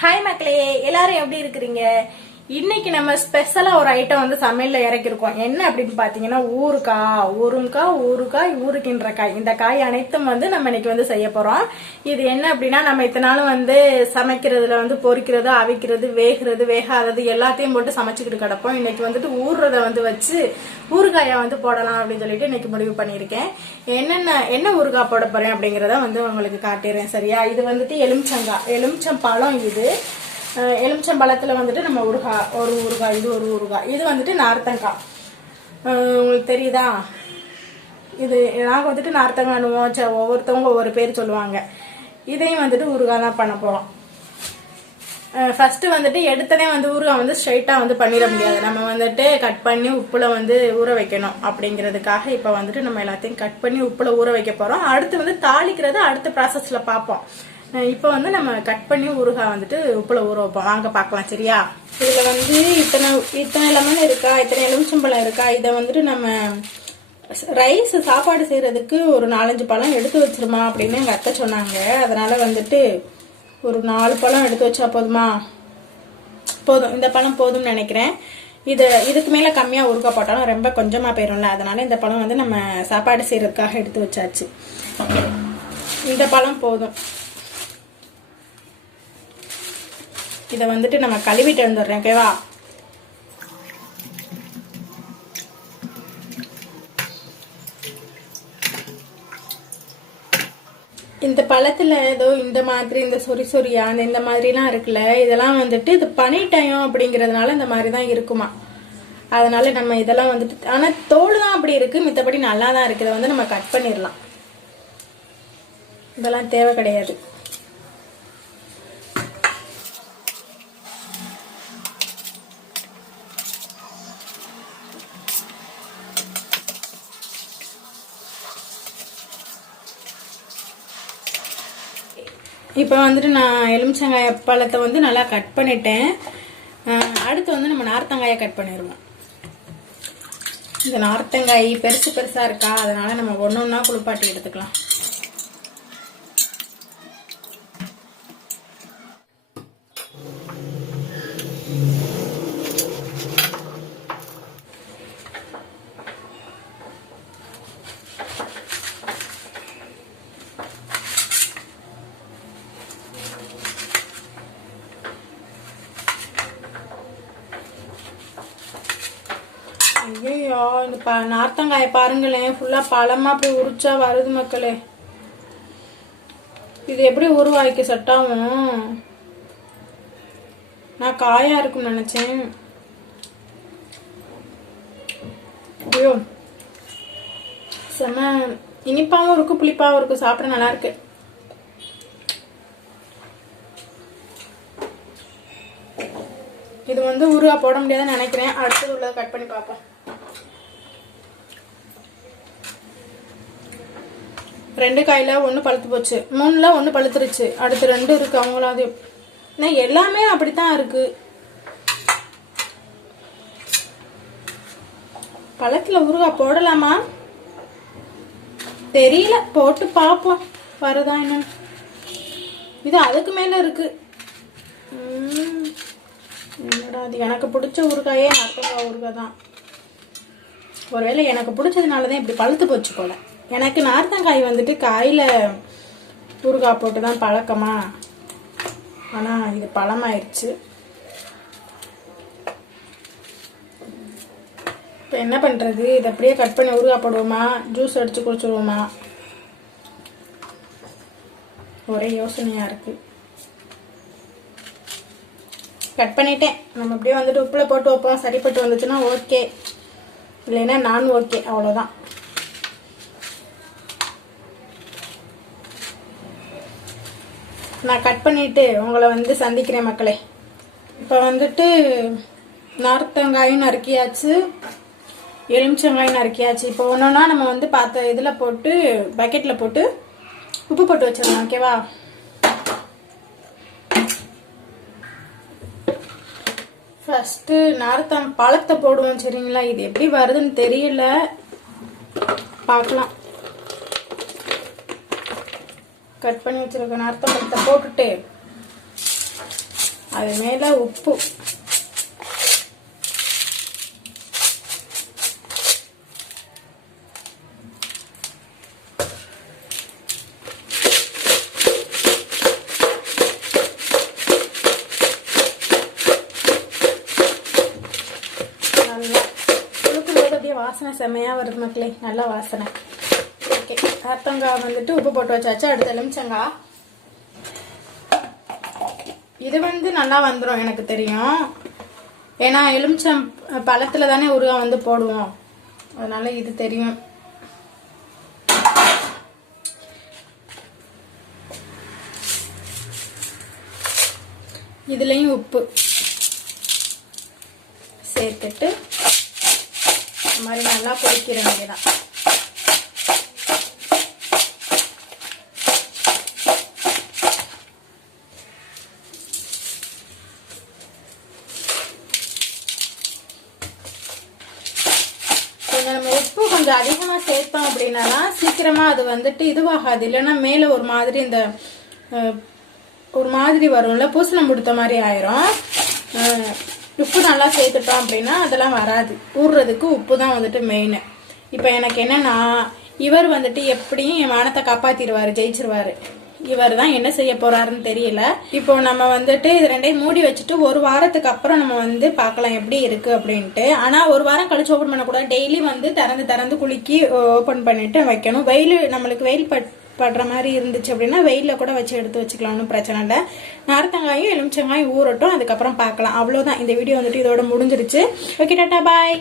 Hi மக்களே, எல்லாரும் எப்படி இருக்கிறீங்க? இன்னைக்கு நம்ம ஸ்பெஷலா ஒரு ஐட்டம் வந்து சமையல்ல இறக்கிருக்கோம். என்ன அப்படின்னு பாத்தீங்கன்னா ஊறுகாய் ஊறுகின்ற காய். இந்த காய் அனைத்தும் வந்து நம்ம இன்னைக்கு வந்து செய்ய போறோம். இது என்ன அப்படின்னா, நம்ம இத்தனை நாளும் வந்து சமைக்கிறதுல வந்து பொரிக்கிறது, அவிக்கிறது, வேகிறது, வேகாதது எல்லாத்தையும் போட்டு சமைச்சுக்கிட்டு கிடப்போம். இன்னைக்கு வந்துட்டு ஊறுறத வந்து வச்சு ஊறுகாயை வந்து போடலாம் அப்படின்னு சொல்லிட்டு இன்னைக்கு முடிவு பண்ணியிருக்கேன். என்ன ஊறுகாய் போட போறேன் அப்படிங்கறத வந்து உங்களுக்கு காட்டிடுறேன். சரியா? இது வந்துட்டு எலுமிச்சம்பழம். இது எலுமிச்சம்பழத்துல வந்துட்டு நம்ம ஊறுகாய் இது ஒரு ஊறுகாய். இது வந்துட்டு நார்த்தங்காய். உங்களுக்கு தெரியுதா? இது நாங்கள் வந்துட்டு நார்த்தங்காய் ஒவ்வொருத்தவங்க ஒவ்வொரு பேர் சொல்லுவாங்க. இதையும் வந்துட்டு ஊறுகாய் தான் பண்ண போறோம். ஃபர்ஸ்ட் வந்துட்டு எடுத்தனே வந்து ஊறுகாய் வந்து ஸ்ட்ரைட்டா வந்து பண்ணிட முடியாது. நம்ம வந்துட்டு கட் பண்ணி உப்புல வந்து ஊற வைக்கணும். அப்படிங்கிறதுக்காக இப்ப வந்துட்டு நம்ம எல்லாத்தையும் கட் பண்ணி உப்புல ஊற வைக்க போறோம். அடுத்து வந்து தாளிக்கிறது அடுத்த ப்ராசஸ்ல பார்ப்போம். இப்ப வந்து நம்ம கட் பண்ணி ஊறுகாய் வந்துட்டு உப்புல ஊற வைப்போம். வாங்க பார்க்கலாம். சரியா? இதுல வந்து இத்தனை லெமன் இருக்கா, இத்தனை எலுமிச்சம்பழம் இருக்கா, இதை வந்துட்டு நம்ம ரைஸ் சாப்பாடு செய்யறதுக்கு ஒரு 4-5 பழம் எடுத்து வச்சிருமா அப்படின்னு எங்க அத்தை சொன்னாங்க. அதனால வந்துட்டு ஒரு 4 பழம் எடுத்து வச்சா போதுமா? போதும், இந்த பழம் போதும்னு நினைக்கிறேன். இதுக்கு மேல கம்மியா ஊறுகாய் போட்டாலும் ரொம்ப கொஞ்சமா போயிரும்ல, அதனால இந்த பழம் வந்து நம்ம சாப்பாடு செய்யறதுக்காக எடுத்து வச்சாச்சு. இந்த பழம் போதும். இதை வந்துட்டு நம்ம கழுவிட்டு வந்துடுறேன். ஓகேவா? இந்த பழத்துல ஏதோ இந்த மாதிரி இந்த சொரியா இந்த மாதிரிலாம் இருக்குல்ல, இதெல்லாம் வந்துட்டு இது பனி டைம் அப்படிங்கறதுனால இந்த மாதிரிதான் இருக்குமா. அதனால நம்ம இதெல்லாம் வந்துட்டு, ஆனா தோல் தான் அப்படி இருக்கு, மித்தபடி நல்லா தான் இருக்கு. இதை வந்து நம்ம கட் பண்ணிடலாம். இதெல்லாம் தேவை கிடையாது. இப்போ வந்துட்டு நான் எலுமிச்சங்காய பழத்தை வந்து நல்லா கட் பண்ணிட்டேன். அடுத்து வந்து நம்ம நார்த்தங்காயை கட் பண்ணிடுவோம். இந்த நார்த்தங்காய் பெருசா இருக்கா, அதனால நம்ம ஒன்னொன்னா குளிப்பாட்டி எடுத்துக்கலாம். ஐயோ, இந்த நார்த்தங்காய பாருங்களேன், ஃபுல்லா பழமா போய் உரிச்சா வருது மக்களே. இது எப்படி ஊறுகாய்க்கு செட் ஆகும்? நான் காயா இருக்கும்னு நினைச்சேன். ஐயோ, செம இனிப்பாவும் இருக்கு, புளிப்பாவும் இருக்கு. சாப்பிட நல்லா இருக்கு. இது வந்து ஊறுகாய் போட முடியாதுன்னு நினைக்கிறேன். அடுத்தது உள்ள கட் பண்ணி பார்ப்போம். 2 காயில 1 பழுத்து போச்சு, 3ல 1 பழுத்துருச்சு, அடுத்து 2 இருக்கு. அவங்களாவது எல்லாமே அப்படித்தான் இருக்கு. பழத்துல ஊறுகாய் போடலாமா தெரியல, போட்டு பார்ப்போம் வருதா என்ன. இது அதுக்கு மேல இருக்கு. என்னடா அது? எனக்கு பிடிச்ச ஊறுகாயே நார்த்தங்காய் ஊறுகாய் தான். ஒருவேளை எனக்கு பிடிச்சதுனாலதான் இப்படி பழுத்து போச்சு போல. எனக்கு நார்த்தங்காய் வந்துட்டு காயில ஊறுகாய் போட்டுதான் பழக்கமா, ஆனா இது பழமாயிருச்சு. இப்ப என்ன பண்றது? இதை அப்படியே கட் பண்ணி ஊறுகாய் போடுவோமா, ஜூஸ் அடிச்சு குடிச்சிடுவோமா? ஒரே யோசனையா இருக்கு. கட் பண்ணிட்டேன். நம்ம அப்படியே வந்துட்டு உப்புல போட்டு வைப்போம். சரிப்பட்டு வந்துச்சுன்னா ஓகே, இல்லைன்னா நான் ஓகே, அவ்வளோதான். நான் கட் பண்ணிட்டு உங்களை வந்து சந்திக்கிறேன் மக்களே. இப்போ வந்துட்டு நார்த்தங்காயும் நறுக்கியாச்சு, எலுமிச்சங்காயும் நறுக்கியாச்சு. இப்போ ஒன்றா நம்ம வந்து பார்த்த இதில் போட்டு பக்கெட்டில் போட்டு உப்பு போட்டு வச்சிடலாம். ஓகேவா? ஃபர்ஸ்ட் பழத்தை போடுவோம். சரிங்களா? இது எப்படி வருதுன்னு தெரியல, பார்க்கலாம். கட் பண்ணி வச்சிருக்க நார்த்தம்பழத்தை போட்டுட்டு அது மேல உப்பு, நல்லா குழுக்கும்போது அப்படியே வாசனை செம்மையா வருது மக்களே, நல்ல வாசனை. ஓகே, நார்த்தங்காய் வந்துட்டு உப்பு போட்டு வச்சாச்சு. அடுத்து எலுமிச்சங்காய். இது வந்து நல்லா வந்துடும் எனக்கு தெரியும், ஏன்னா எலுமிச்சம் பழத்துல தானே ஊறுகாய் வந்து போடுவோம், அதனால இது தெரியும். இதுலயும் உப்பு சேர்த்துட்டு இந்த மாதிரி நல்லா பொரிக்கிற வேண்டியதான். நம்ம உப்பு கொஞ்சம் அதிகமா சேர்த்தோம் அப்படின்னா சீக்கிரமா அது வந்துட்டு இதுவாகாது, இல்லைன்னா மேல ஒரு மாதிரி இந்த ஒரு மாதிரி வரும்ல, பூசணம் முடித்த மாதிரி ஆயிரும். உப்பு நல்லா சேர்த்துட்டோம் அப்படின்னா அதெல்லாம் வராது. ஊறுறதுக்கு உப்பு தான் வந்துட்டு மெயின். இப்போ எனக்கு என்னன்னா, இவர் வந்துட்டு எப்படியும் என் வானத்தை காப்பாத்திடுவாரு, ஜெயிச்சிருவாரு. இவர் தான் என்ன செய்ய போறாருன்னு தெரியல. இப்போ நம்ம வந்துட்டு இது ரெண்டையும் மூடி வச்சுட்டு ஒரு வாரத்துக்கு அப்புறம் நம்ம வந்து பார்க்கலாம் எப்படி இருக்கு அப்படின்ட்டு. ஆனா ஒரு வாரம் கழிச்சு ஓபன் பண்ணக்கூடாது, டெய்லி வந்து திறந்து குலுக்கி ஓபன் பண்ணிட்டு வைக்கணும். நம்மளுக்கு வெயில் படுற மாதிரி இருந்துச்சு அப்படின்னா வெயில கூட வச்சு எடுத்து வச்சுக்கலாம், ஒன்றும் பிரச்சனை இல்லை. நார்த்தங்காயும் எலுமிச்சங்காயும் ஊறட்டும், அதுக்கப்புறம் பார்க்கலாம். அவ்வளவுதான், இந்த வீடியோ வந்துட்டு இதோட முடிஞ்சிருச்சு. ஓகே, டாடா, பாய்.